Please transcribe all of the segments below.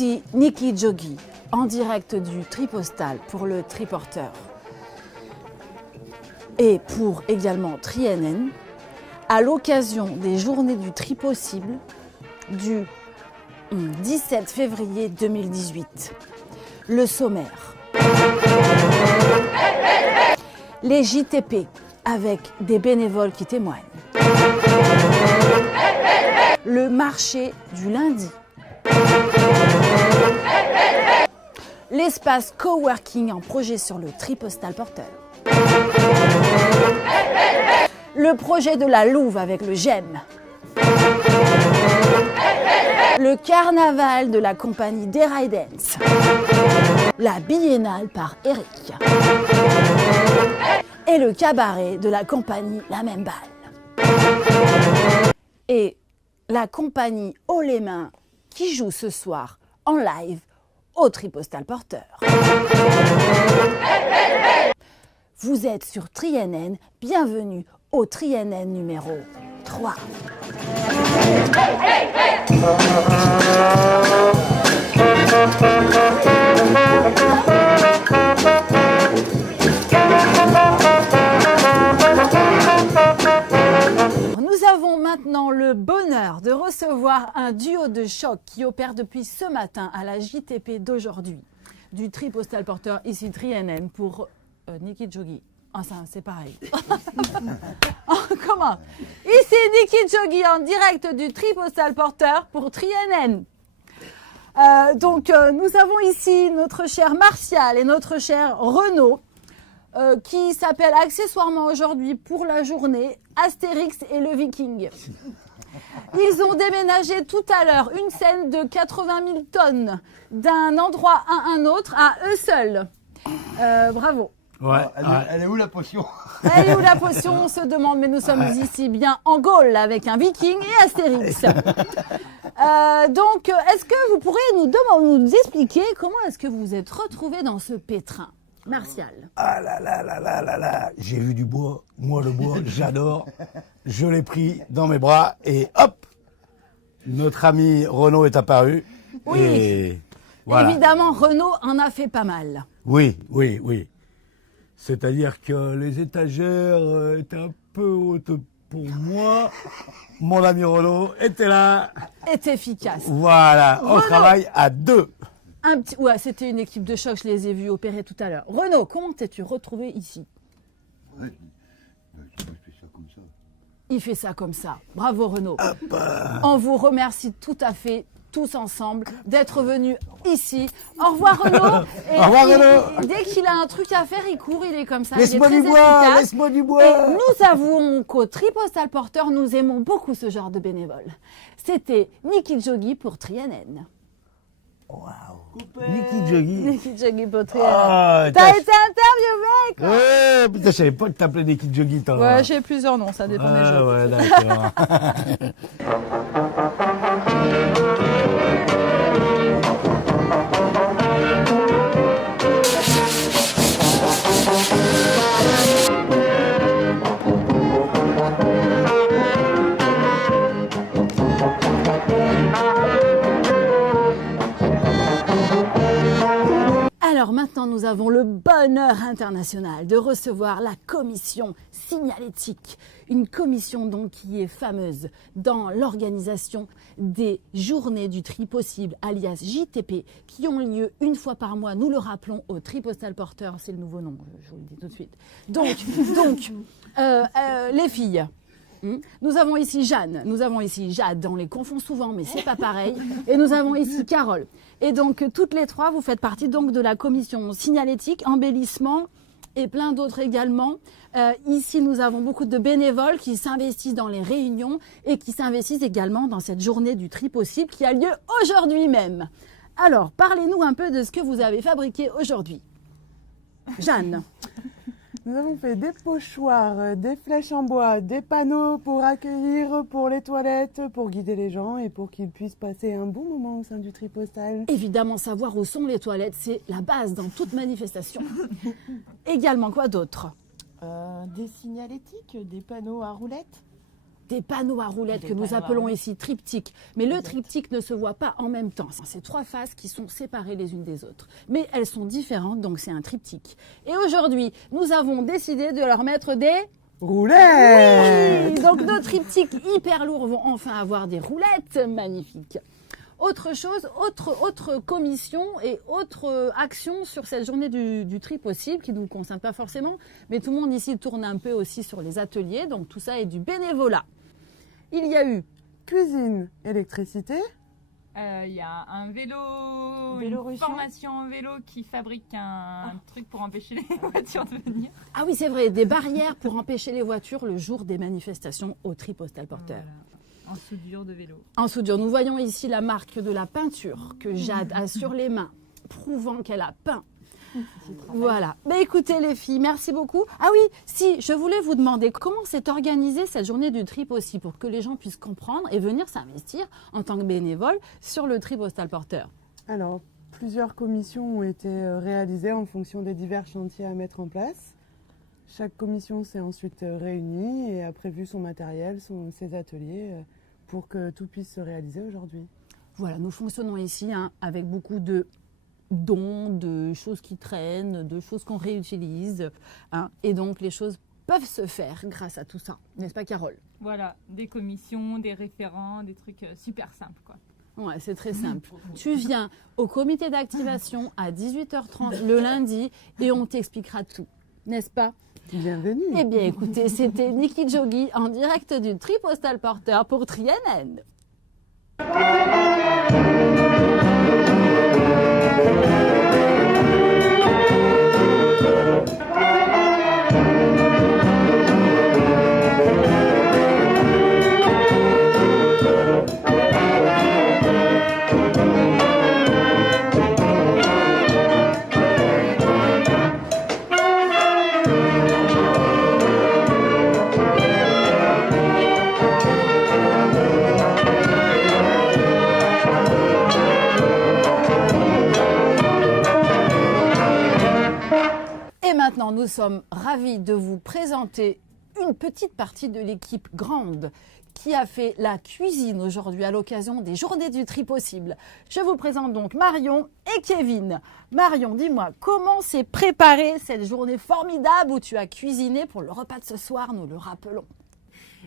Ici Niki Joggi, en direct du Tripostal pour le Triporteur et pour également TriNN, à l'occasion des journées du Tri possible du 17 février 2018. Le sommaire. Les JTP avec des bénévoles qui témoignent. Le marché du lundi. L'espace coworking en projet sur le Tripostal Porteur. Le projet de la Louve avec le GEM. Le carnaval de la compagnie Derail Dance. La biennale par Eric. Et le cabaret de la compagnie La Même Balle. Et la compagnie Haut les Mains qui joue ce soir en live au Tripostal Porteur. Vous êtes sur TriNN, bienvenue au TriNN numéro 3. Nous avons maintenant le bonheur de recevoir un duo de choc qui opère depuis ce matin à la JTP d'aujourd'hui du Tripostal Porteur, ici TriNN pour Niki Joggi. Ah, ça, c'est pareil. Comment? Ici Niki Joggi en direct du Tripostal Porteur pour TriNN. Nous avons ici notre cher Martial et notre cher Renaud qui s'appellent accessoirement aujourd'hui pour la journée Astérix et le Viking. Ils ont déménagé tout à l'heure une scène de 80 000 tonnes d'un endroit à un autre à eux seuls. Bravo. Ouais, elle est où la potion? Elle est où la potion? On se demande, mais nous sommes ici bien en Gaule avec un Viking et Astérix. Est-ce que vous pourriez nous expliquer comment est-ce que vous vous êtes retrouvés dans ce pétrin? Martial. Ah là là là là là là, j'ai vu du bois, moi le bois, j'adore. Je l'ai pris dans mes bras et hop, notre ami Renaud est apparu. Oui, et voilà. Évidemment, Renaud en a fait pas mal. Oui. C'est-à-dire que les étagères étaient un peu hautes pour moi. Mon ami Renaud était là. Est efficace. Voilà, on Renaud. travaille à deux. Ouais, c'était une équipe de choc, je les ai vus opérer tout à l'heure. Renaud, comment t'es-tu retrouvé ici? Ouais, je fais ça comme ça. Il fait ça comme ça. Bravo Renaud. On vous remercie tout à fait, tous ensemble, d'être venus ici. Au revoir Renaud. Au revoir, Renaud. Dès qu'il a un truc à faire, il court, il est comme ça. Laisse-moi il est du très bois, efficace. laisse-moi du bois. Et nous avouons qu'au Tripostal Porteur, nous aimons beaucoup ce genre de bénévoles. C'était Niki Joggi pour TriNN. Waouh. Niki Joggi. Niki Joggi pour TriNN. Ah, T'as été interviewé quoi. Ouais, putain, je savais pas que t'appelais Niki Joggi, toi. Ouais, j'ai plusieurs noms, ça dépend des jours. Ouais, d'accord. Alors maintenant, nous avons le bonheur international de recevoir la commission signalétique, une commission donc qui est fameuse dans l'organisation des journées du tri possible, alias JTP, qui ont lieu une fois par mois, nous le rappelons, au Tripostal Porteur, c'est le nouveau nom, je vous le dis tout de suite. Les filles. Nous avons ici Jeanne, nous avons ici Jade, on les confond souvent mais c'est pas pareil, et nous avons ici Carole. Et donc toutes les trois, vous faites partie donc de la commission signalétique, embellissement et plein d'autres également. Ici nous avons beaucoup de bénévoles qui s'investissent dans les réunions et qui s'investissent également dans cette journée du tri possible qui a lieu aujourd'hui même. Alors parlez-nous un peu de ce que vous avez fabriqué aujourd'hui. Jeanne. Nous avons fait des pochoirs, des flèches en bois, des panneaux pour accueillir, pour les toilettes, pour guider les gens et pour qu'ils puissent passer un bon moment au sein du Tripostal. Évidemment, savoir où sont les toilettes, c'est la base dans toute manifestation. Également, quoi d'autre? Des signalétiques, des panneaux à roulettes. des panneaux à roulettes que nous appelons ici triptyques. Mais le triptyque ne se voit pas en même temps. C'est 3 faces qui sont séparées les unes des autres. Mais elles sont différentes, donc c'est un triptyque. Et aujourd'hui, nous avons décidé de leur mettre des... roulettes. Oui, donc nos triptyques hyper lourds vont enfin avoir des roulettes magnifiques. Autre chose, autre commission et autre action sur cette journée du tri possible qui ne nous concerne pas forcément, mais tout le monde ici tourne un peu aussi sur les ateliers, donc tout ça est du bénévolat. Il y a eu Cuisine, électricité. Il y a un vélo, une Vélorussion. formation en vélo qui fabrique un truc pour empêcher les voitures de venir. Ah oui, c'est vrai, des barrières pour empêcher les voitures le jour des manifestations au tri postal porteur. Voilà. En soudure de vélo. En soudure, nous voyons ici la marque de la peinture que Jade a sur les mains, prouvant qu'elle a peint. Voilà. Mais écoutez les filles, merci beaucoup. Ah oui, si, je voulais vous demander comment s'est organisée cette journée du tri aussi pour que les gens puissent comprendre et venir s'investir en tant que bénévole sur le tri postal porteur. Alors, plusieurs commissions ont été réalisées en fonction des divers chantiers à mettre en place. Chaque commission s'est ensuite réunie et a prévu son matériel, ses ateliers pour que tout puisse se réaliser aujourd'hui. Voilà, nous fonctionnons ici avec beaucoup de dons, de choses qui traînent, de choses qu'on réutilise. Et donc, les choses peuvent se faire grâce à tout ça. N'est-ce pas, Carole? Voilà, des commissions, des référents, des trucs super simples, quoi. Ouais, c'est très simple. Tu viens au comité d'activation à 18h30 le lundi et on t'expliquera tout. N'est-ce pas? Bienvenue. Eh bien, écoutez, c'était Niki Jogi en direct du tri postal porteur pour TriNN. Et maintenant, nous sommes ravis de vous présenter une petite partie de l'équipe grande qui a fait la cuisine aujourd'hui à l'occasion des Journées du tri possible. Je vous présente donc Marion et Kevin. Marion, dis-moi, comment s'est préparée cette journée formidable où tu as cuisiné pour le repas de ce soir, nous le rappelons?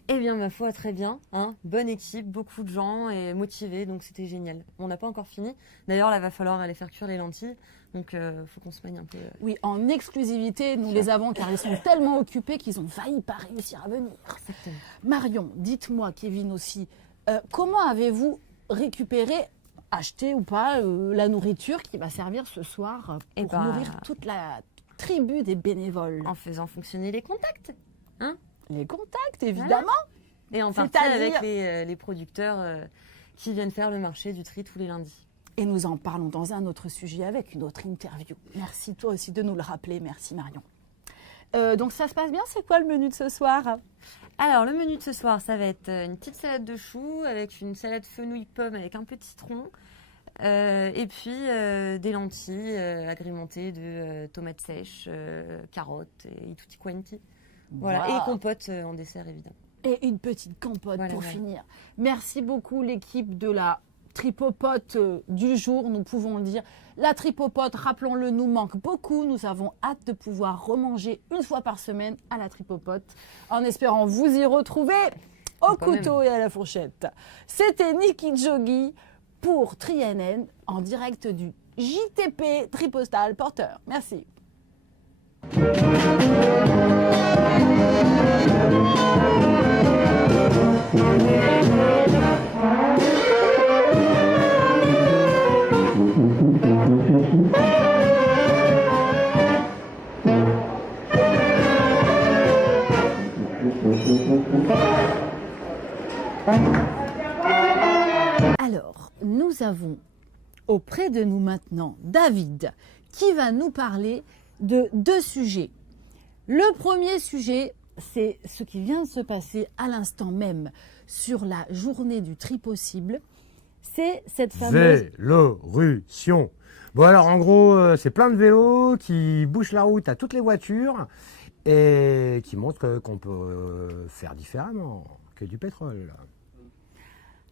Eh bien, ma foi, très bien. Bonne équipe, beaucoup de gens et motivés, donc c'était génial. On n'a pas encore fini. D'ailleurs, là, va falloir aller faire cuire les lentilles. Donc, faut qu'on se manie un peu. Oui, en exclusivité, nous les avons car ils sont tellement occupés qu'ils ont failli pas réussir à venir. Exactement. Marion, dites-moi, Kevin aussi, comment avez-vous récupéré, acheté ou pas, la nourriture qui va servir ce soir pour nourrir toute la tribu des bénévoles? En faisant fonctionner les contacts. Les contacts, évidemment. Et en partie avec les producteurs qui viennent faire le marché du tri tous les lundis. Et nous en parlons dans un autre sujet avec une autre interview. Merci toi aussi de nous le rappeler. Merci Marion. Donc ça se passe bien, c'est quoi le menu de ce soir? Alors, le menu de ce soir, ça va être une petite salade de choux avec une salade fenouil pomme avec un peu de citron. Et puis des lentilles agrémentées de tomates sèches, carottes et tutti quanti. Voilà. Wow. Et compote en dessert, évidemment. Et une petite compote pour finir. Merci beaucoup l'équipe de la tripopote du jour, nous pouvons le dire. La tripopote, rappelons-le, nous manque beaucoup. Nous avons hâte de pouvoir remanger une fois par semaine à la tripopote, en espérant vous y retrouver au couteau et à la fourchette. C'était Niki Jogi pour TriNN en direct du JTP Tripostal Porteur. Merci. Alors, nous avons auprès de nous maintenant David qui va nous parler de 2 sujets. Le premier sujet, c'est ce qui vient de se passer à l'instant même sur la journée du tri possible. C'est cette fameuse... Vélorussion. Bon alors en gros, c'est plein de vélos qui bouchent la route à toutes les voitures et qui montrent qu'on peut faire différemment. que du pétrole.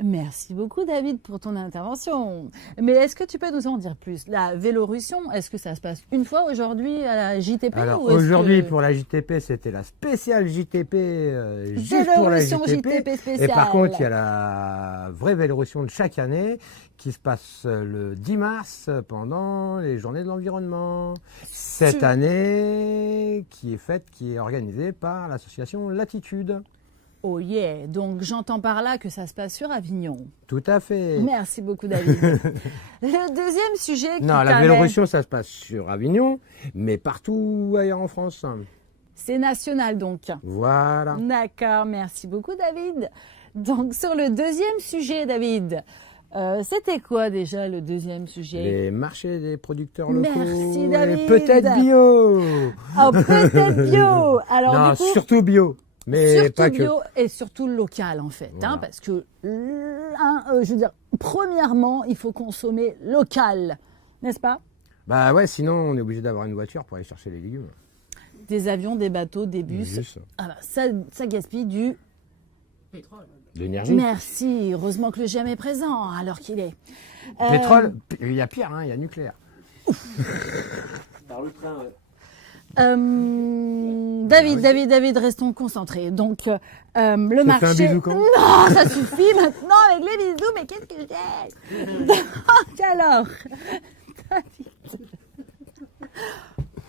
Merci beaucoup David pour ton intervention. Mais est-ce que tu peux nous en dire plus? La Vélorussion, est-ce que ça se passe une fois aujourd'hui à la JTP? Alors ou est-ce aujourd'hui que- pour la JTP, c'était la spéciale JTP, juste pour la Vélorussion JTP. spéciale. Et par contre, il y a la vraie Vélorussion de chaque année qui se passe le 10 mars pendant les journées de l'environnement. Cette année, qui est organisée par l'association Latitude. Oh yeah, donc j'entends par là que ça se passe sur Avignon. Tout à fait. Merci beaucoup David. Le deuxième sujet qui Non, la quand même- Vélorussion, ça se passe sur Avignon, mais partout ailleurs en France. c'est national donc. Voilà. D'accord, merci beaucoup David. Donc sur le deuxième sujet David, c'était quoi déjà le deuxième sujet? Les marchés des producteurs locaux. Merci, et David. peut-être bio. Oh peut-être bio. Alors Non, du coup, surtout bio. Mais surtout pas que. bio et surtout local en fait, Voilà. parce que je veux dire, premièrement, il faut consommer local, n'est-ce pas? Bah ouais, sinon on est obligé d'avoir une voiture pour aller chercher les légumes. Des avions, des bateaux, des bus, Juste. ah bah, ça gaspille du. L'énergie. Merci, heureusement que le GM est présent alors qu'il est. Pétrole, il y a pire, hein, il y a nucléaire. David, restons concentrés. Donc, le Je te fais un marché. bisou quand Non, ça suffit maintenant avec les bisous, mais qu'est-ce que j'ai? Donc, alors, David,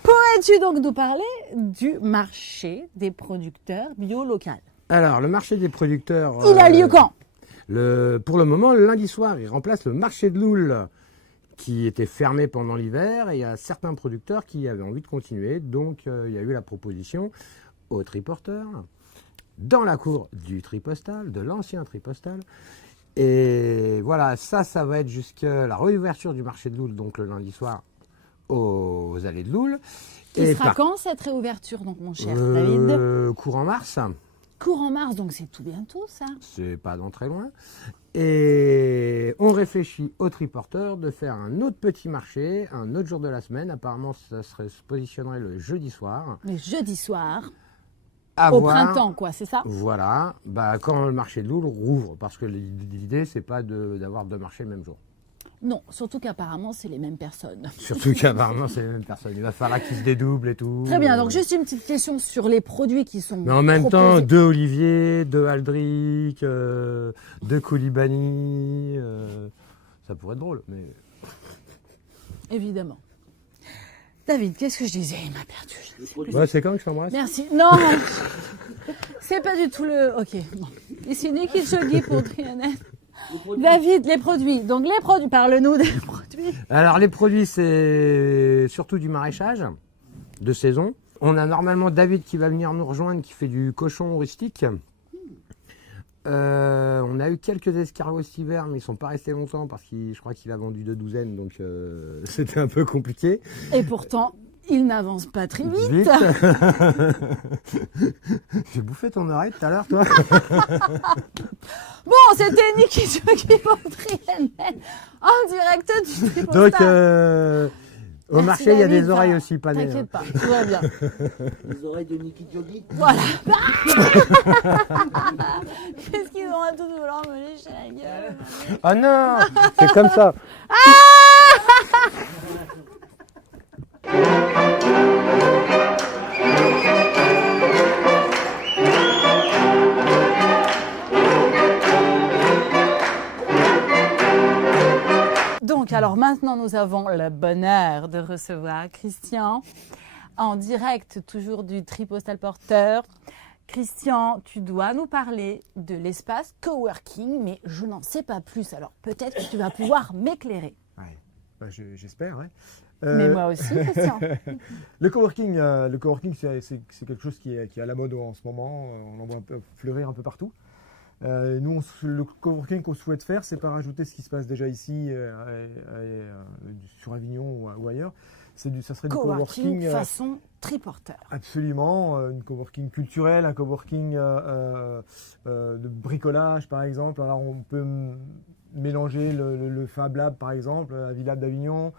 pourrais-tu donc nous parler du marché des producteurs bio local? Alors, le marché des producteurs. Il a lieu quand? Pour le moment, le lundi soir, il remplace le marché de Loul qui était fermé pendant l'hiver et il y a certains producteurs qui avaient envie de continuer. Donc, il y a eu la proposition aux triporteurs dans la cour du tripostal, de l'ancien tripostal. Et voilà, ça va être jusqu'à la réouverture du marché de Loul, donc le lundi soir aux allées de Loul. Qui Et sera quand cette réouverture, donc, mon cher David? Courant mars. Courant mars, donc c'est tout bientôt, ça. C'est pas dans très loin. Et on réfléchit aux triporteurs de faire un autre petit marché, un autre jour de la semaine. Apparemment, ça se positionnerait le jeudi soir. Mais jeudi soir, À au voir. printemps, quoi, c'est ça? Voilà, quand le marché de Loul rouvre, parce que l'idée, c'est pas d'avoir deux marchés le même jour. Non, surtout qu'apparemment, c'est les mêmes personnes. Surtout qu'apparemment, c'est les mêmes personnes. Il va falloir qu'ils se dédoublent et tout. Très bien, donc juste une petite question sur les produits qui sont Mais en même temps, proposés. deux Olivier, deux Aldric, deux Koulibaly, ça pourrait être drôle, mais... Évidemment. David, qu'est-ce que je disais? Il m'a perdu. je ne sais plus. Ouais, c'est quand que je t'embrasse? Merci. Non, c'est pas du tout le... Ok, bon. Ici, Niki Chogi pour Trianet. David, les produits. Donc les produits, parle-nous des produits. Alors les produits, c'est surtout du maraîchage de saison. On a normalement David qui va venir nous rejoindre, qui fait du cochon rustique. On a eu quelques escargots cet hiver, mais ils sont pas restés longtemps parce que je crois qu'il a vendu 2 douzaines, donc c'était un peu compliqué. Et pourtant, il n'avance pas très vite. J'ai bouffé ton oreille tout à l'heure, toi. Bon, c'était Niki Chogi pour Trianet en direct du Tripostal. Donc au Merci, marché, il y a David, des oreilles ça- aussi, pas des... T'inquiète pas, tout va bien. Les oreilles de Niki Jogi. Voilà. Qu'est-ce qu'ils ont à tout vouloir me lécher la gueule? Oh non, c'est comme ça. Donc, alors maintenant, nous avons le bonheur de recevoir Christian en direct, toujours du Tripostal Porteur. Christian, tu dois nous parler de l'espace coworking, mais je n'en sais pas plus. Alors, peut-être que tu vas pouvoir m'éclairer. Ouais. Bah, j'espère, ouais. Mais moi aussi, Christian. Le coworking, c'est quelque chose qui est à la mode en ce moment. On en voit un peu fleurir un peu partout. Nous, le coworking qu'on souhaite faire, c'est pas rajouter ce qui se passe déjà ici, sur Avignon ou ailleurs. Ça serait du Coworking coworking façon triporteur. absolument, une coworking culturel, un coworking de bricolage par exemple. Alors on peut mélanger le Fab Lab par exemple, à Villab d'Avignon.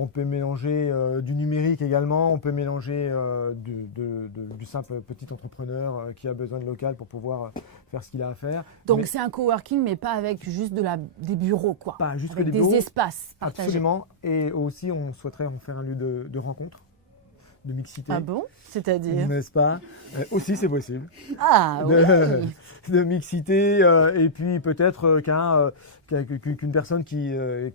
On peut mélanger du numérique également, on peut mélanger du simple petit entrepreneur qui a besoin de local pour pouvoir faire ce qu'il a à faire. Donc Mais c'est un coworking, mais pas avec juste des bureaux, quoi. pas juste que Avec des bureaux. espaces partagés. Absolument. Et aussi, on souhaiterait en faire un lieu de rencontre, de mixité. Ah bon? C'est-à-dire? N'est-ce pas? Aussi, c'est possible. Ah oui. De mixité, et puis peut-être qu'une personne qui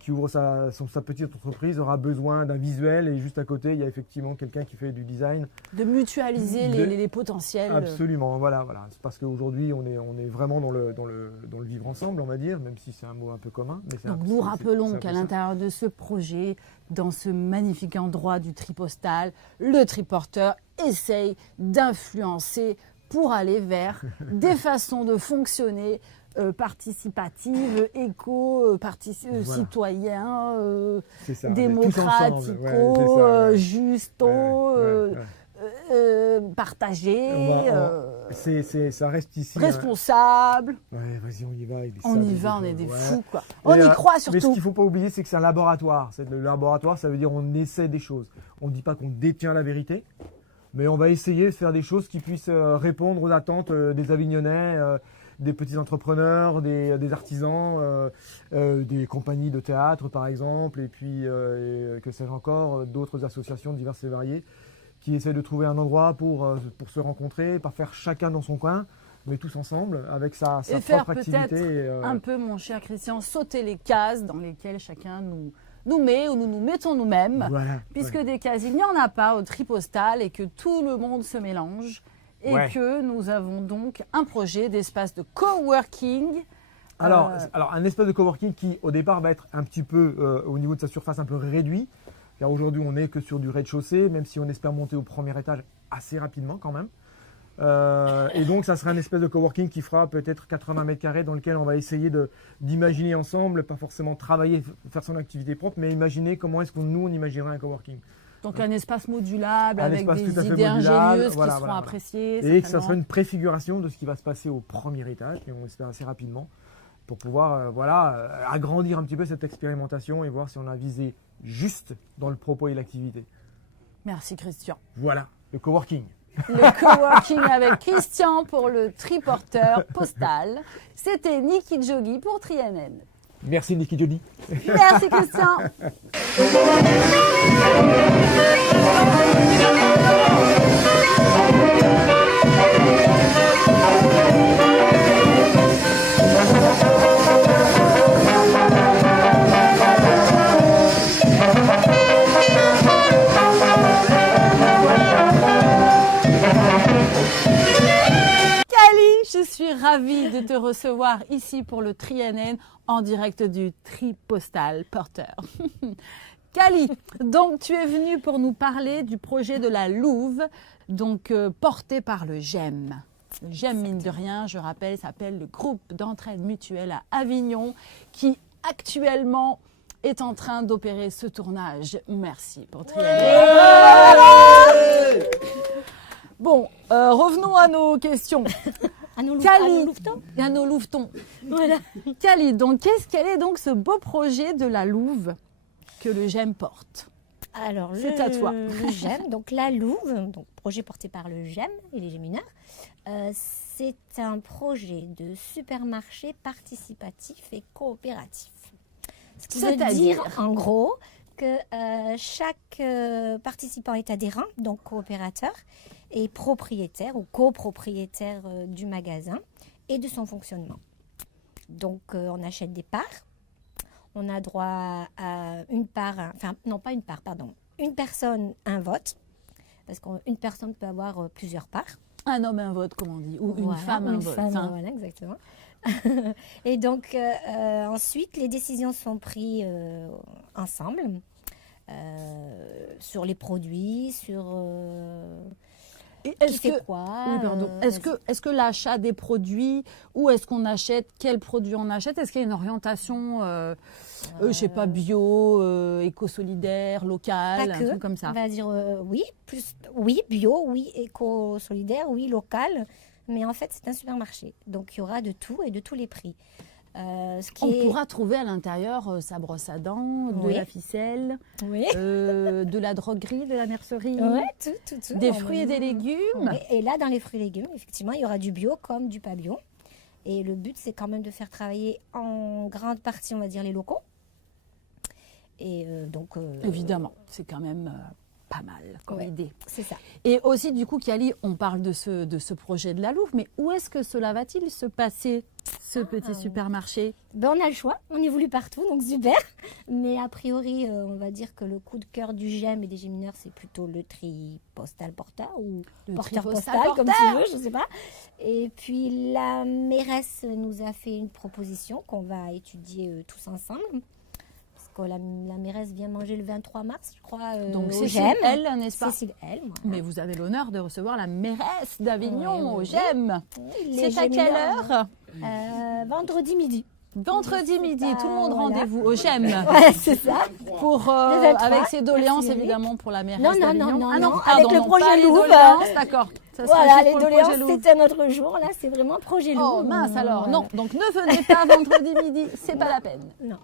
ouvre sa petite entreprise aura besoin d'un visuel, et juste à côté, il y a effectivement quelqu'un qui fait du design. De mutualiser les potentiels. Absolument, voilà. C'est parce qu'aujourd'hui, on est vraiment dans le vivre ensemble, on va dire, même si c'est un mot un peu commun. Mais Donc nous rappelons qu'à l'intérieur de ce projet, dans ce magnifique endroit du tri-postal, le triporteur essaye d'influencer pour aller vers des façons de fonctionner participatives, citoyens, c'est ça, démocratico, justo, partagés, ça reste ici. responsables. Ouais, vas-y, on y va. On est des fous, quoi. On y croit Mais ce surtout. qu'il ne faut pas oublier, c'est que c'est un laboratoire. Le laboratoire, ça veut dire on essaie des choses. On ne dit pas qu'on détient la vérité, mais on va essayer de faire des choses qui puissent répondre aux attentes des Avignonnais, des petits entrepreneurs, des artisans, des compagnies de théâtre par exemple, et puis que sais-je encore, d'autres associations diverses et variées qui essaient de trouver un endroit pour se rencontrer, pas faire chacun dans son coin, mais tous ensemble avec sa Et faire propre activité. peut-être un peu, mon cher Christian, sauter les cases dans lesquelles chacun nous met ou nous nous mettons nous-mêmes, Voilà, puisque des cases, il n'y en a pas au tri-postal et que tout le monde se mélange et que nous avons donc un projet d'espace de coworking. Alors, un espace de coworking qui, au départ, va être un petit peu, au niveau de sa surface, un peu réduit. Car aujourd'hui, on n'est que sur du rez-de-chaussée, même si on espère monter au premier étage assez rapidement quand même. Et donc, ça sera un espèce de coworking qui fera peut-être 80 mètres carrés dans lequel on va essayer d'imaginer ensemble, pas forcément travailler, faire son activité propre, mais imaginer comment est-ce qu'on imaginerait un coworking. Donc un espace modulable Un avec espace des tout à fait idées modulable, ingénieuses voilà, qui seront voilà. appréciées. Et que ça certainement. sera une préfiguration de ce qui va se passer au premier étage, et on espère assez rapidement, pour pouvoir agrandir un petit peu cette expérimentation et voir si on a visé juste dans le propos et l'activité. Merci Christian. Voilà, le coworking. Le coworking avec Christian pour le triporteur postal. C'était Niki Jogi pour TriNN. Merci Niki Jolie. Merci Christian. Je suis ravie de te recevoir ici pour le TriNN en direct du tri-postal porteur. Cali, donc tu es venue pour nous parler du projet de la Louve, donc porté par le GEM. Le GEM, mine de rien, je rappelle, s'appelle le groupe d'entraide mutuelle à Avignon, qui actuellement est en train d'opérer ce tournage. Merci pour TriNN. Bon, revenons à nos questions. À nos louvetons. Voilà. Cali, donc quel est donc ce beau projet de la Louve que le GEM porte? Alors, c'est à toi. Le GEM, donc la Louve, donc projet porté par le GEM et les Gémineurs, c'est un projet de supermarché participatif et coopératif. Ce qui veut dire, en gros, que chaque participant est adhérent, donc coopérateur, et propriétaire ou copropriétaire du magasin et de son fonctionnement. Donc, on achète des parts. On a droit à une part, une personne, un vote, parce qu'une personne peut avoir plusieurs parts. Un homme, un vote, comme on dit, ou une femme, un vote. Voilà, exactement. Et donc, ensuite, les décisions sont prises ensemble sur les produits, sur qui fait quoi. Oui, pardon. Est-ce que l'achat des produits, ou est-ce qu'on achète, quels produits on achète? Est-ce qu'il y a une orientation, je sais pas, bio, éco-solidaire, local, un truc comme ça? On va dire oui, bio, oui, éco-solidaire, oui, local. Mais en fait, c'est un supermarché. Donc, il y aura de tout et de tous les prix. On pourra trouver à l'intérieur sa brosse à dents, de Oui. la ficelle, Oui. de la droguerie, de la mercerie, Ouais, tout. des On fruits et va- des légumes. Oui. Et là, dans les fruits et légumes, effectivement, il y aura du bio comme du pas bio. Et le but, c'est quand même de faire travailler en grande partie, on va dire, les locaux. Et donc... Évidemment, c'est quand même pas mal comme Ouais. idée. C'est ça. Et aussi, du coup, Kali, on parle de ce projet de la Louve, mais où est-ce que cela va-t-il se passer, ce petit supermarché? Ben, on a le choix, on évolue partout, donc super. Mais a priori, on va dire que le coup de cœur du GEM et des Gémineurs, c'est plutôt le tri postal porteur ou Le porteur tri postal, postal comme porteur. tu veux, je sais pas. Et puis la mairesse nous a fait une proposition qu'on va étudier tous ensemble. Parce que la mairesse vient manger le 23 mars, je crois, Donc au Cécile, GEM. elle, n'est-ce pas? Cécile, elle, moi. Mais vous avez l'honneur de recevoir la mairesse d'Avignon Oui, au GEM. Les C'est à quelle Gémineurs, heure? vendredi midi. Vendredi midi, tout le monde Voilà. rendez-vous au GEM. Ouais, c'est ça. Pour, Le 23, avec ses doléances, merci. évidemment, pour la mairesse Non, non, d'Avignon. non, Ah non, pardon, avec le non, projet pas les Louve. doléances, d'accord. Ça sera Voilà, juste les pour le doléances, projet Louve. c'était un autre jour. Là, c'est vraiment projet lourd. Oh mince alors, Voilà. non, donc ne venez pas vendredi midi, c'est pas la peine. Non.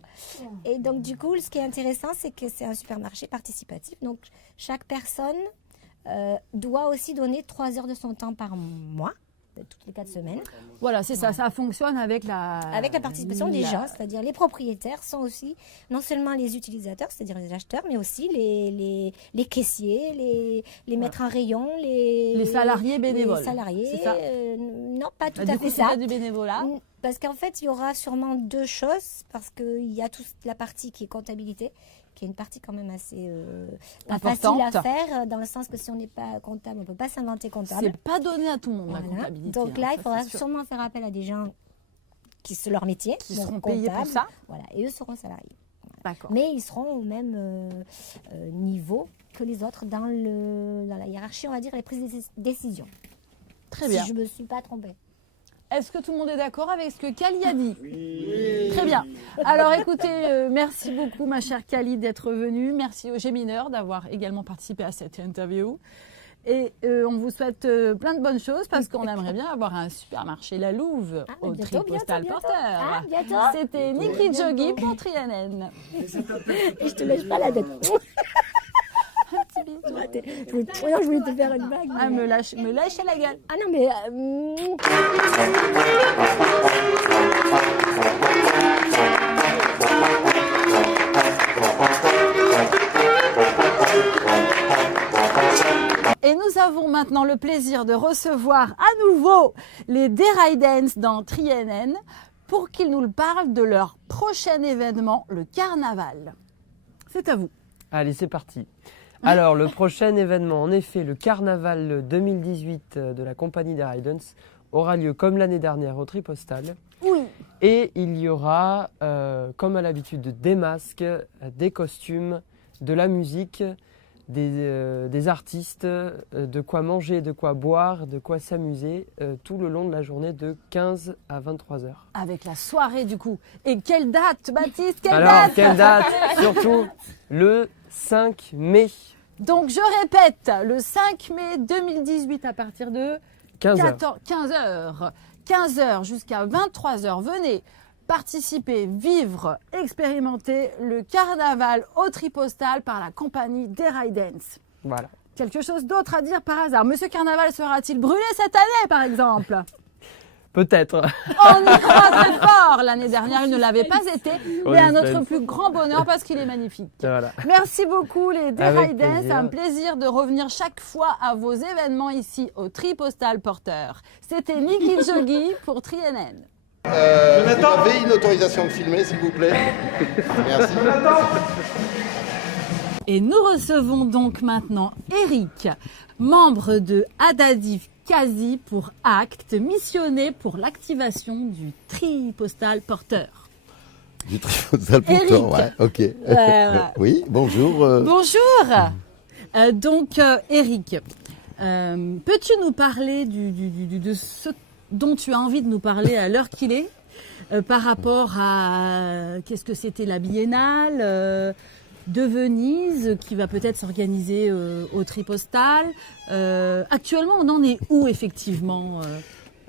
Et donc, du coup, ce qui est intéressant, c'est que c'est un supermarché participatif. Donc, chaque personne doit aussi donner 3 heures de son temps par mois, toutes les 4 semaines. Voilà, c'est ça, ça fonctionne avec la Participation des gens, c'est-à-dire les propriétaires sont aussi non seulement les utilisateurs, c'est-à-dire les acheteurs, mais aussi les caissiers, les maîtres en rayon, les salariés bénévoles. Les salariés, c'est ça. Non, pas tout Bah, à du coup, fait c'est ça. pas du bénévolat. Parce qu'en fait, il y aura sûrement 2 choses, parce qu'il y a toute la partie qui est comptabilité, qui est une partie quand même assez pas importante facile à faire, dans le sens que si on n'est pas comptable, on ne peut pas s'inventer comptable. C'est pas donné à tout le monde, la Voilà. comptabilité. Donc hein, là, ça, il faudra c'est sûr. sûrement faire appel à des gens qui sont leur métier, Qui donc seront payés pour comptables. ça. Voilà, et eux seront salariés. D'accord. Mais ils seront au même niveau que les autres dans la hiérarchie, on va dire, les prises de décision. Très bien. Si je ne me suis pas trompée. Est-ce que tout le monde est d'accord avec ce que Kali a dit? Oui. Très bien. Alors écoutez, merci beaucoup ma chère Kali d'être venue. Merci aux Gémineurs d'avoir également participé à cette interview. Et on vous souhaite plein de bonnes choses parce qu'on aimerait bien avoir un supermarché La Louve au tri postal porteur. Ah, bientôt. C'était Niki Jogi pour Trianen. Je te lèche pas la tête. Un petit bisou. Je voulais te faire une bague. Ah, me lâche à la gueule. Ah non, mais... Et nous avons maintenant le plaisir de recevoir à nouveau les Deraydens dans Trianen pour qu'ils nous parlent de leur prochain événement, le carnaval. C'est à vous. Allez, c'est parti. Alors, le prochain événement, en effet, le carnaval 2018 de la compagnie des Raidens, aura lieu comme l'année dernière au Tripostal. Oui. Et il y aura, comme à l'habitude, des masques, des costumes, de la musique, des artistes, de quoi manger, de quoi boire, de quoi s'amuser tout le long de la journée de 15 à 23 heures. Avec la soirée du coup. Et quelle date, Baptiste? Quelle date Surtout le 5 mai. Donc je répète, le 5 mai 2018 à partir de 15 heures. 15 heures jusqu'à 23 heures. Venez participer, vivre, expérimenter le carnaval au Tripostal par la compagnie Deraydens. Voilà. Quelque chose d'autre à dire par hasard? Monsieur Carnaval sera-t-il brûlé cette année par exemple? Peut-être. On y croit très fort. L'année dernière, il ne l'avait pas été, On mais à espère. notre plus grand bonheur parce qu'il est magnifique. Voilà. Merci beaucoup les Avec Deraydens. plaisir. Un plaisir de revenir chaque fois à vos événements ici au Tripostal Porteur. C'était Niki Jogi pour Trianen. Vous avez une autorisation de filmer, s'il vous plaît? Merci. Et nous recevons donc maintenant Eric, membre de Adadif Quasi pour Acte, missionné pour l'activation du Tripostal Porteur. Du Tripostal Eric. Porteur, ouais, ok. Oui, bonjour. Bonjour. Eric, peux-tu nous parler de ce dont tu as envie de nous parler à l'heure qu'il est par rapport à qu'est-ce que c'était la biennale de Venise qui va peut-être s'organiser au Tripostal. Actuellement, on en est où effectivement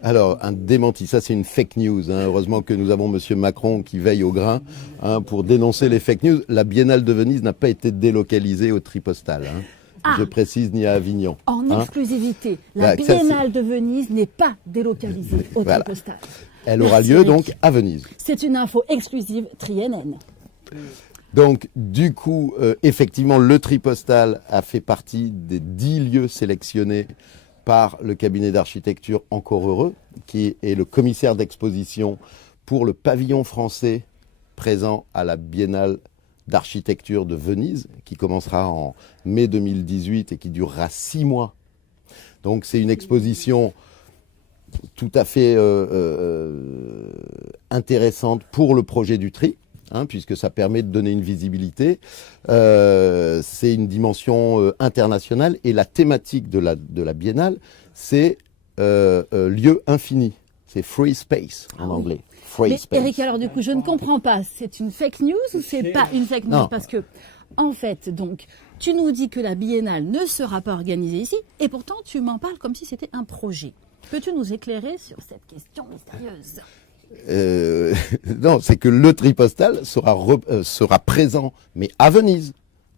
Alors, un démenti, ça c'est une fake news. Hein. Heureusement que nous avons Monsieur Macron qui veille au grain pour dénoncer les fake news. La Biennale de Venise n'a pas été délocalisée au Tripostale. Je précise, ni à Avignon. En exclusivité, la Biennale de Venise n'est pas délocalisée au Tripostale. Elle aura lieu donc à Venise. C'est une info exclusive TriNN. Donc, du coup, effectivement, le Tripostale a fait partie des 10 lieux sélectionnés par le cabinet d'architecture Encore Heureux, qui est le commissaire d'exposition pour le pavillon français présent à la Biennale d'architecture de Venise, qui commencera en mai 2018 et qui durera 6 mois. Donc, c'est une exposition tout à fait intéressante pour le projet du Tri. Puisque ça permet de donner une visibilité. C'est une dimension internationale et la thématique de la Biennale, c'est lieu infini. C'est free space en anglais. Free space. Eric, alors du coup, je ne comprends pas. C'est une fake news ou c'est pas une fake news? Parce que, en fait, donc, tu nous dis que la Biennale ne sera pas organisée ici et pourtant tu m'en parles comme si c'était un projet. Peux-tu nous éclairer sur cette question mystérieuse? Non, c'est que le Tripostale sera présent, mais à Venise,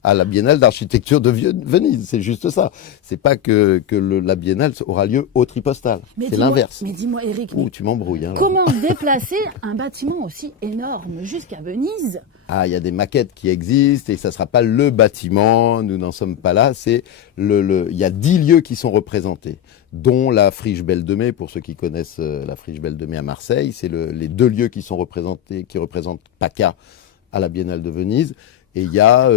à la Biennale d'architecture de Venise. C'est juste ça. C'est pas que la Biennale aura lieu au Tripostale. C'est l'inverse. Mais dis-moi, Eric, tu m'embrouilles. Hein, comment déplacer un bâtiment aussi énorme jusqu'à Venise? Ah, il y a des maquettes qui existent et ça sera pas le bâtiment. Nous n'en sommes pas là. C'est il y a 10 lieux qui sont représentés, dont la Friche Belle de Mai, pour ceux qui connaissent la Friche Belle de Mai à Marseille. C'est les 2 lieux qui sont représentés, qui représentent PACA à la Biennale de Venise. Et il y a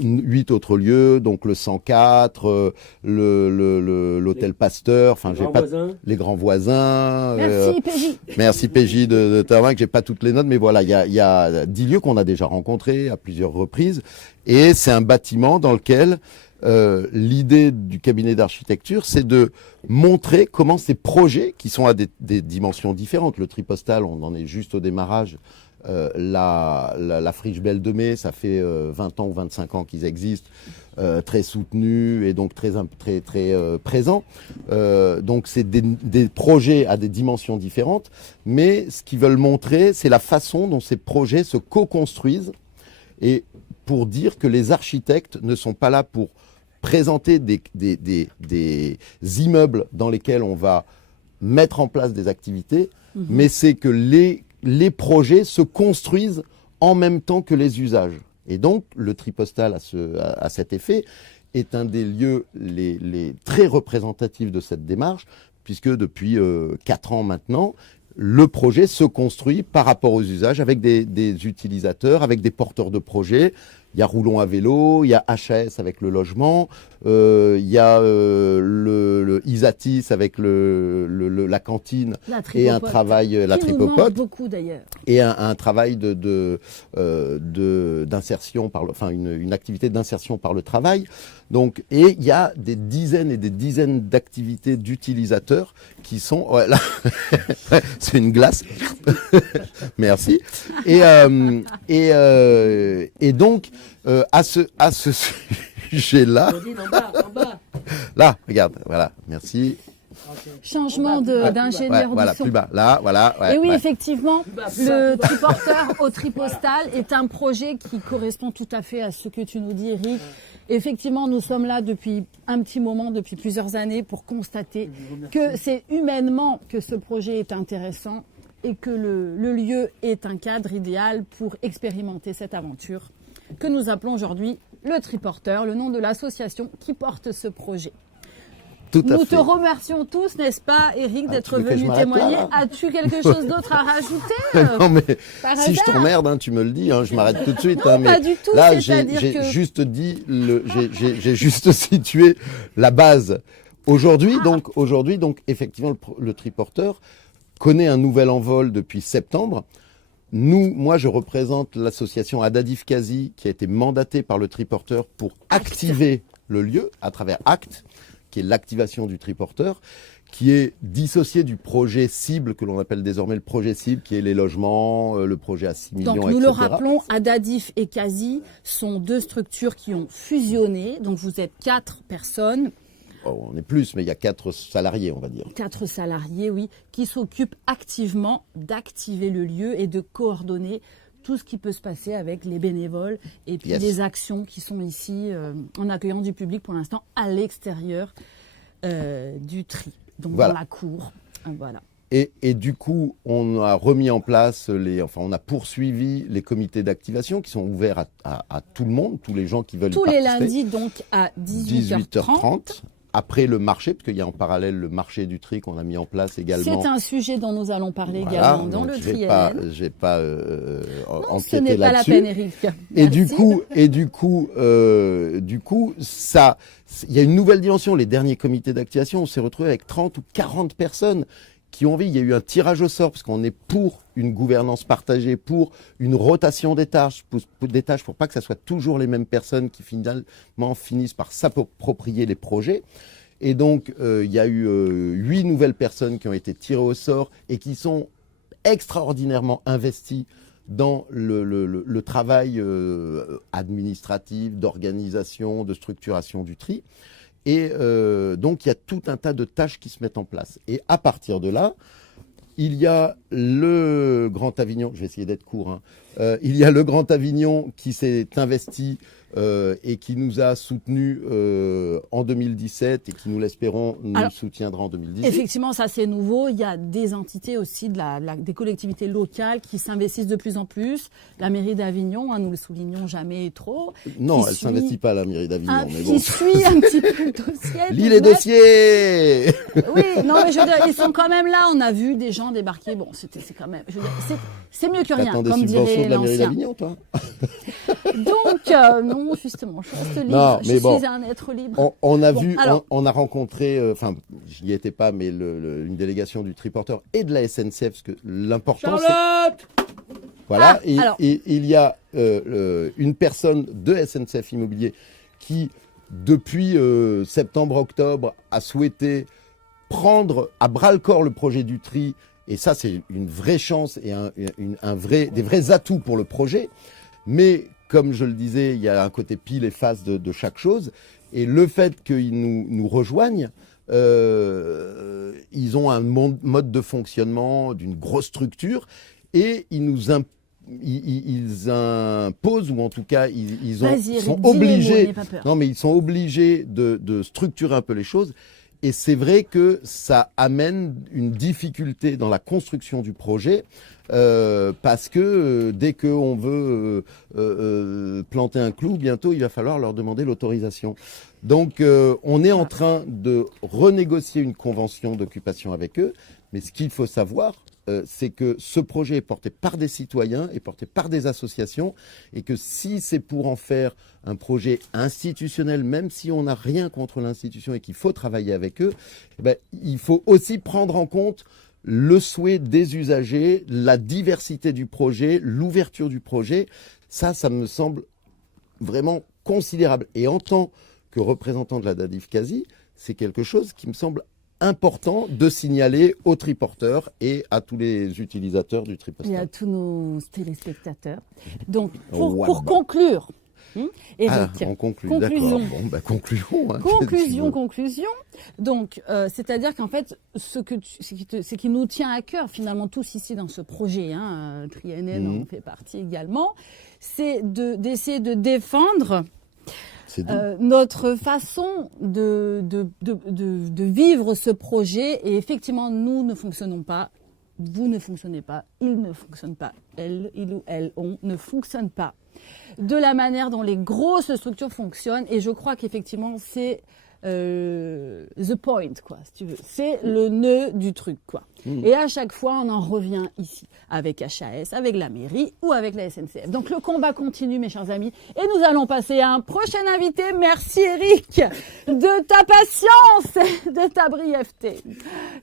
8 autres lieux, donc le 104, l'hôtel Pasteur, enfin j'ai pas les grands voisins. Merci PJ. Merci PJ de Tarmac, j'ai pas toutes les notes, mais voilà, il y a 10 lieux qu'on a déjà rencontrés à plusieurs reprises, et c'est un bâtiment dans lequel l'idée du cabinet d'architecture, c'est de montrer comment ces projets, qui sont à des dimensions différentes, le Tripostale, on en est juste au démarrage. La Friche Belle de Mai, ça fait 20 ans ou 25 ans qu'ils existent, très soutenus et donc très présents. Donc c'est des projets à des dimensions différentes, mais ce qu'ils veulent montrer, c'est la façon dont ces projets se co-construisent et pour dire que les architectes ne sont pas là pour présenter des immeubles dans lesquels on va mettre en place des activités, mais c'est que les projets se construisent en même temps que les usages. Et donc, le Tripostale, à cet effet, est un des lieux les très représentatifs de cette démarche, puisque depuis 4 ans maintenant, le projet se construit par rapport aux usages avec des utilisateurs, avec des porteurs de projets. Il y a Roulon à vélo, il y a HAS avec le logement, il y a le Isatis avec la cantine et un travail, la tripopote, beaucoup d'ailleurs, et un travail d'insertion une activité d'insertion par le travail. Donc, et il y a des dizaines et des dizaines d'activités d'utilisateurs qui sont, là, c'est une glace, merci. Et donc, à ce sujet-là, là, regarde, voilà, merci. Changement d'ingénieur du voilà, son. plus bas, là, voilà. Et oui, effectivement, le Triporteur au Tripostale est un projet qui correspond tout à fait à ce que tu nous dis, Eric. Effectivement, nous sommes là depuis un petit moment, depuis plusieurs années, pour constater que c'est humainement que ce projet est intéressant et que le lieu est un cadre idéal pour expérimenter cette aventure que nous appelons aujourd'hui le Triporteur, le nom de l'association qui porte ce projet. Nous te remercions tous, n'est-ce pas, Eric, d'être venu témoigner. As-tu quelque chose d'autre à rajouter? Non, mais si je t'emmerde, tu me le dis, je m'arrête tout de suite. Non, mais pas du tout. Là, j'ai juste dit, j'ai juste situé la base. Aujourd'hui, donc, effectivement, le Triporteur connaît un nouvel envol depuis septembre. Moi, je représente l'association Adadif Kazi, qui a été mandatée par le Triporteur pour activer le lieu à travers ACT, qui est l'activation du Triporteur, qui est dissocié du projet cible, que l'on appelle désormais le projet cible, qui est les logements, le projet à 6 millions, donc, nous le rappelons, Adadif et Kazi sont 2 structures qui ont fusionné. Donc, vous êtes 4 personnes on est plus, mais il y a 4 salariés, on va dire. 4 salariés, oui, qui s'occupent activement d'activer le lieu et de coordonner tout ce qui peut se passer avec les bénévoles et puis les actions qui sont ici en accueillant du public pour l'instant à l'extérieur du tri, donc dans la cour. Voilà. Et du coup, on a remis en place on a poursuivi les comités d'activation qui sont ouverts à tout le monde, tous les gens qui veulent tous y les participer. lundis, donc à 18h30. Après le marché, parce qu'il y a en parallèle le marché du tri qu'on a mis en place également. C'est un sujet dont nous allons parler également dans le tri NN. Je vais pas non, empiéter ce n'est pas la peine, Eric. Et du coup, ça, il y a une nouvelle dimension. Les derniers comités d'activation, on s'est retrouvé avec 30 ou 40 personnes qui ont envie. Il y a eu un tirage au sort parce qu'on est pour une gouvernance partagée, pour une rotation des tâches, pour pas que ça soit toujours les mêmes personnes qui finalement finissent par s'approprier les projets. Et donc, il y a eu 8 nouvelles personnes qui ont été tirées au sort et qui sont extraordinairement investies dans le travail administratif, d'organisation, de structuration du tri. Et donc, il y a tout un tas de tâches qui se mettent en place. Et à partir de là, il y a le Grand Avignon, je vais essayer d'être court, il y a le Grand Avignon qui s'est investi et qui nous a soutenus en 2017 et qui, nous l'espérons, nous soutiendra en 2018. Effectivement, ça c'est nouveau. Il y a des entités aussi, des collectivités locales qui s'investissent de plus en plus. La mairie d'Avignon, nous le soulignons jamais trop. Non, elle ne s'investit pas, la mairie d'Avignon. Mais bon. Qui suit un petit peu le dossier. Lis les dossiers. Oui, non, mais je veux dire, ils sont quand même là. On a vu des gens débarquer. Bon, c'est quand même... Je veux dire, c'est mieux que rien, comme dirait de la mairie l'ancien. d'Avignon, toi? Donc, non, justement, je reste libre. Non, je suis un être libre. On a vu, on a rencontré, enfin, j'y étais pas, mais une délégation du Triporteur et de la SNCF, parce que l'important, c'est... Voilà, et il y a une personne de SNCF Immobilier qui, depuis septembre-octobre, a souhaité prendre à bras-le-corps le projet du tri. Et ça, c'est une vraie chance et des vrais atouts pour le projet. Mais comme je le disais, il y a un côté pile et face de chaque chose. Et le fait qu'ils nous rejoignent, ils ont un mode de fonctionnement d'une grosse structure et ils imposent, ou en tout cas, ils sont obligés. Non, mais ils sont obligés de structurer un peu les choses. Et c'est vrai que ça amène une difficulté dans la construction du projet parce que dès qu'on veut planter un clou, bientôt il va falloir leur demander l'autorisation. Donc on est en train de renégocier une convention d'occupation avec eux, mais ce qu'il faut savoir, c'est que ce projet est porté par des citoyens, est porté par des associations, et que si c'est pour en faire un projet institutionnel, même si on n'a rien contre l'institution et qu'il faut travailler avec eux, il faut aussi prendre en compte le souhait des usagers, la diversité du projet, l'ouverture du projet. Ça me semble vraiment considérable. Et en tant que représentant de la DADIF-CASI, c'est quelque chose qui me semble important de signaler aux triporteurs et à tous les utilisateurs du tripostal. Et à tous nos téléspectateurs. Donc, pour conclure, Eric, on conclut, d'accord. Bon, concluons. Conclusion. Donc, c'est-à-dire qu'en fait, ce qui nous tient à cœur, finalement, tous ici dans ce projet, Tri NN en fait partie également, c'est d'essayer de défendre notre façon de vivre ce projet. Et effectivement, nous ne fonctionnons pas, vous ne fonctionnez pas, il ne fonctionne pas, il ou elle, on ne fonctionne pas de la manière dont les grosses structures fonctionnent. Et je crois qu'effectivement, c'est the point, quoi, si tu veux. C'est le nœud du truc, quoi. Et à chaque fois, on en revient ici, avec HAS, avec la mairie ou avec la SNCF. Donc le combat continue, mes chers amis. Et nous allons passer à un prochain invité. Merci Eric de ta patience, de ta brièveté.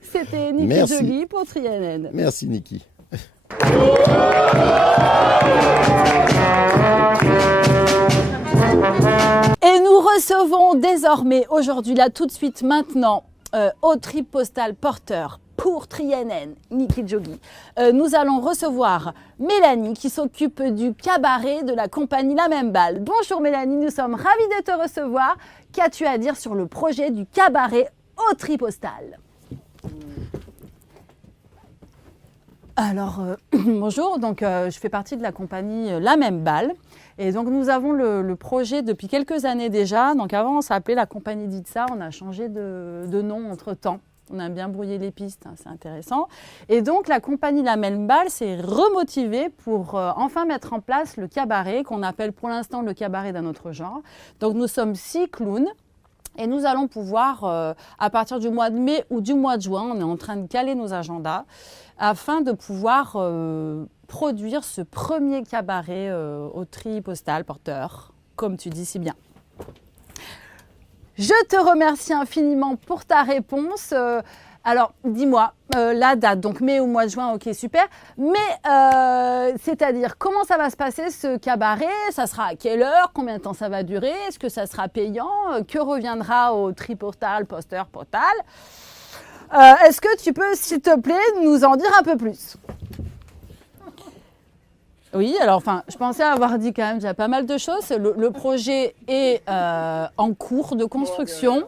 C'était Niki Joly pour Tri NN. Merci Niki. Et nous recevons désormais aujourd'hui, là tout de suite maintenant, au Tripostal Porteur, pour TriNN, Niki Jogi. Nous allons recevoir Mélanie qui s'occupe du cabaret de la compagnie La Même Balle. Bonjour Mélanie, nous sommes ravis de te recevoir. Qu'as-tu à dire sur le projet du cabaret au Tripostale ? Alors, bonjour, donc je fais partie de la compagnie La Même Balle. Et donc nous avons le projet depuis quelques années déjà. Donc avant on s'appelait la compagnie d'Itza, on a changé de nom entre-temps. On a bien brouillé les pistes, hein, c'est intéressant. Et donc la compagnie La Même Balle s'est remotivée pour enfin mettre en place le cabaret qu'on appelle pour l'instant le cabaret d'un autre genre. Donc nous sommes 6 clowns. Et nous allons pouvoir, à partir du mois de mai ou du mois de juin, on est en train de caler nos agendas, afin de pouvoir produire ce premier cabaret au Tripostale porteur, comme tu dis si bien. Je te remercie infiniment pour ta réponse. Alors, dis-moi, la date, donc mai ou mois de juin, ok, super. Mais, c'est-à-dire, comment ça va se passer ce cabaret ? Ça sera à quelle heure ? Combien de temps ça va durer ? Est-ce que ça sera payant ? Que reviendra au Tripostale, Poster, Portal ? Est-ce que tu peux, s'il te plaît, nous en dire un peu plus ? Oui, alors enfin, je pensais avoir dit quand même déjà pas mal de choses. Le projet est en cours de construction.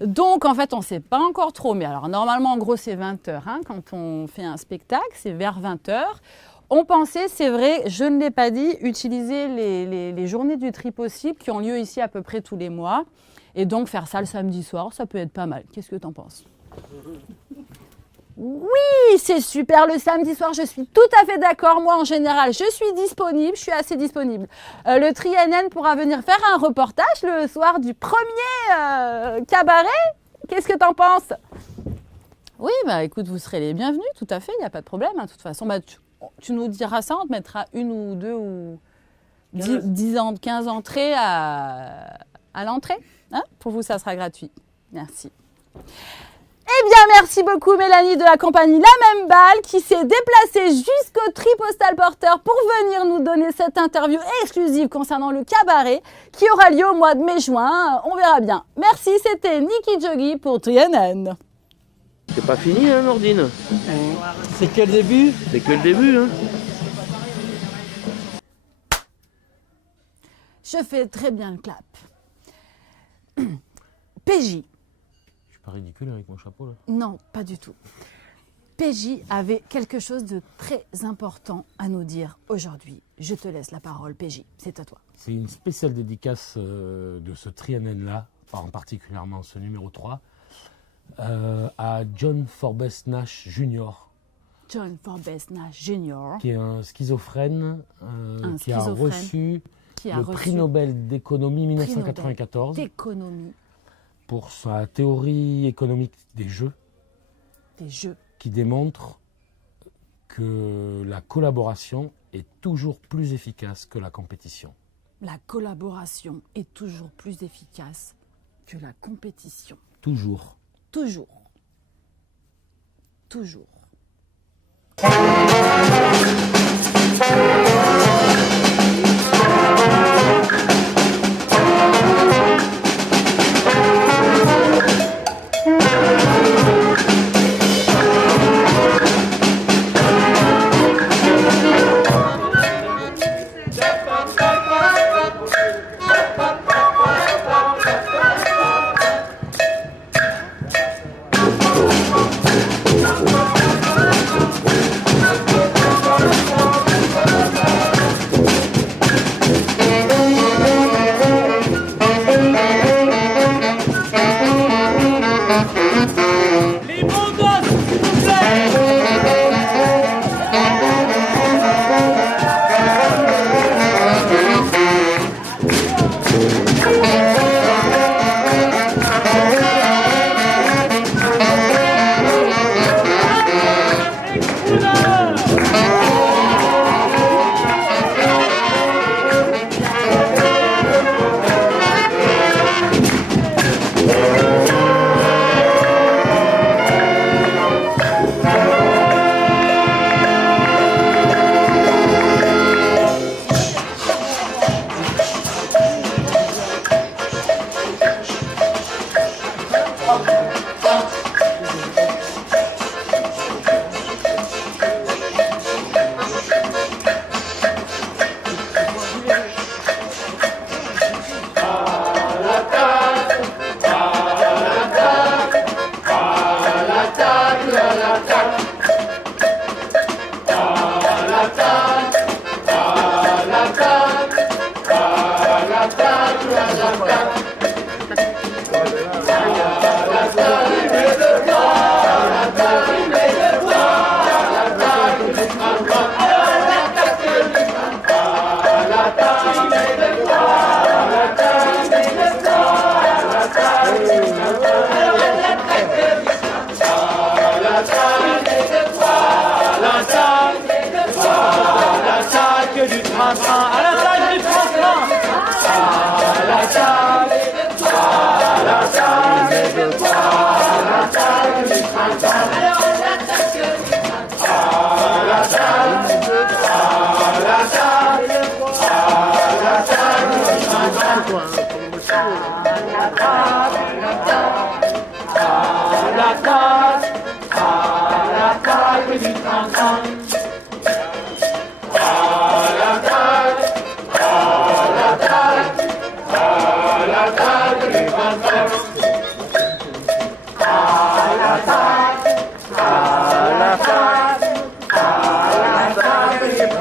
Donc, en fait, on ne sait pas encore trop. Mais alors, normalement, en gros, c'est 20h. Hein, quand on fait un spectacle, c'est vers 20h. On pensait, c'est vrai, je ne l'ai pas dit, utiliser les journées du tri possible qui ont lieu ici à peu près tous les mois. Et donc, faire ça le samedi soir, ça peut être pas mal. Qu'est-ce que tu en penses ? Oui, c'est super le samedi soir, je suis tout à fait d'accord. Moi, en général, je suis disponible, je suis assez disponible. Le TriNN pourra venir faire un reportage le soir du premier cabaret. Qu'est-ce que t'en penses ? Oui, bah écoute, vous serez les bienvenus, tout à fait, il n'y a pas de problème. Hein. De toute façon, bah, tu nous diras ça, on te mettra 1 ou 2 ou 15 entrées à l'entrée. Hein ? Pour vous, ça sera gratuit. Merci. Eh bien, merci beaucoup Mélanie de la compagnie La Même Balle qui s'est déplacée jusqu'au Tripostale Porteur pour venir nous donner cette interview exclusive concernant le cabaret qui aura lieu au mois de mai-juin. On verra bien. Merci, c'était Niki Jogi pour TriNN. C'est pas fini, hein, Nordine ? C'est que le début ? C'est que le début, hein. Je fais très bien le clap. PJ. Pas ridicule avec mon chapeau là. Non, pas du tout. PJ avait quelque chose de très important à nous dire aujourd'hui. Je te laisse la parole, PJ, c'est à toi. C'est une spéciale dédicace de ce TriNN là, en particulièrement ce numéro 3, à John Forbes Nash Jr. John Forbes Nash Jr. Qui est un schizophrène, qui a reçu le prix Nobel d'économie 1994. D'économie. Pour sa théorie économique des jeux, qui démontre que la collaboration est toujours plus efficace que la compétition. La collaboration est toujours plus efficace que la compétition. Toujours. Toujours. Toujours.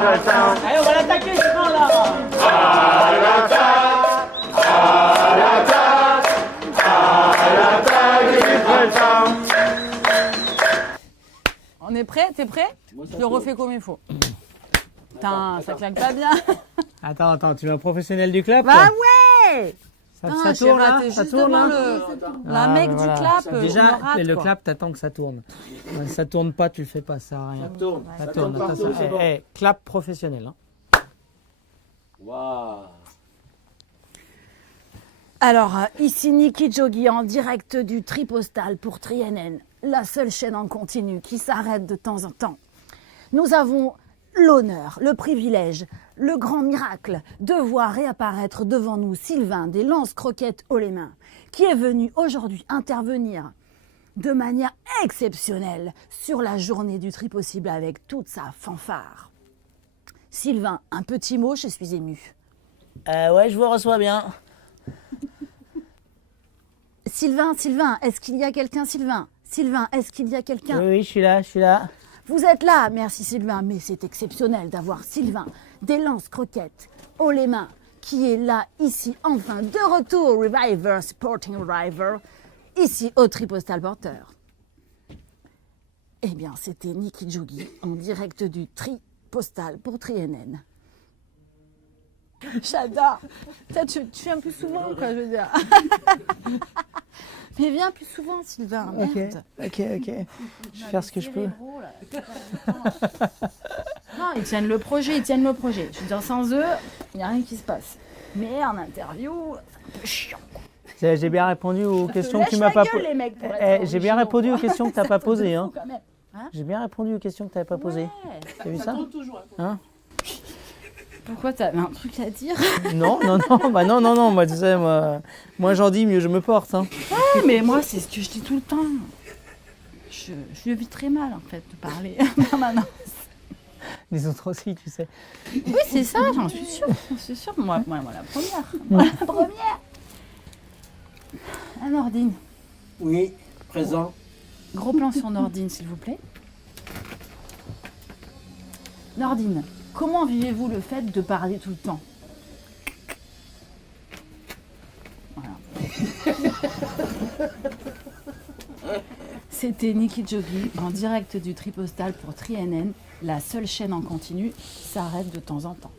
Allez, on va l'attaquer, ce train là. On est prêt? T'es prêt? Je le refais comme il faut. Putain, ça claque pas bien. Attends, tu es un professionnel du clap? Bah ouais! Ça tourne là? Ça tourne là? La mec du clap. Déjà, le clap, t'attends que ça tourne. Ça tourne pas, tu le fais pas, ça sert à rien. Ça tourne. Attention. Clap professionnel. Hein. Waouh. Alors, ici Niki Joggi en direct du Tripostal pour TriNN, la seule chaîne en continu qui s'arrête de temps en temps. Nous avons l'honneur, le privilège, le grand miracle de voir réapparaître devant nous Sylvain des lance-croquettes haut les mains, qui est venu aujourd'hui intervenir de manière exceptionnelle sur la journée du tri possible avec toute sa fanfare. Sylvain, un petit mot, je suis émue. Ouais, je vous reçois bien. Sylvain, est-ce qu'il y a quelqu'un, Sylvain, est-ce qu'il y a quelqu'un? Oui, je suis là. Vous êtes là, merci Sylvain, mais c'est exceptionnel d'avoir Sylvain des lance-croquettes haut les mains qui est là, ici, enfin, de retour, Reviver, Sporting Reviver, ici au Tripostal Porteur. Eh bien, c'était Niki Joggi en direct du Tripostal pour TriNN. J'adore. Tu viens plus souvent, quoi, je veux dire. Mais viens plus souvent, Sylvain. Merde. Ok. Je vais faire ce que je peux. Non, ils tiennent le projet. Je veux dire, sans eux, il n'y a rien qui se passe. Mais en interview, c'est un peu chiant. J'ai bien répondu aux questions que tu m'as pas posées. J'ai bien répondu aux questions que tu n'as pas posées. Hein. J'ai bien répondu aux questions que tu n'avais pas posées. T'as vu ça? Hein? Pourquoi t'avais un truc à dire? Non, moi tu sais, moi j'en dis, mieux je me porte. Hein. Ouais, mais moi c'est ce que je dis tout le temps. Je le vis très mal en fait de parler en permanence. Les autres aussi, tu sais. Oui, c'est ça, j'en suis sûre. Moi la première. Nordine. Oui, présent. Gros plan sur Nordine, s'il vous plaît. Nordine. Comment vivez-vous le fait de parler tout le temps? Voilà. C'était Niki Joggi en direct du Tripostal pour TriNN, la seule chaîne en continu qui s'arrête de temps en temps.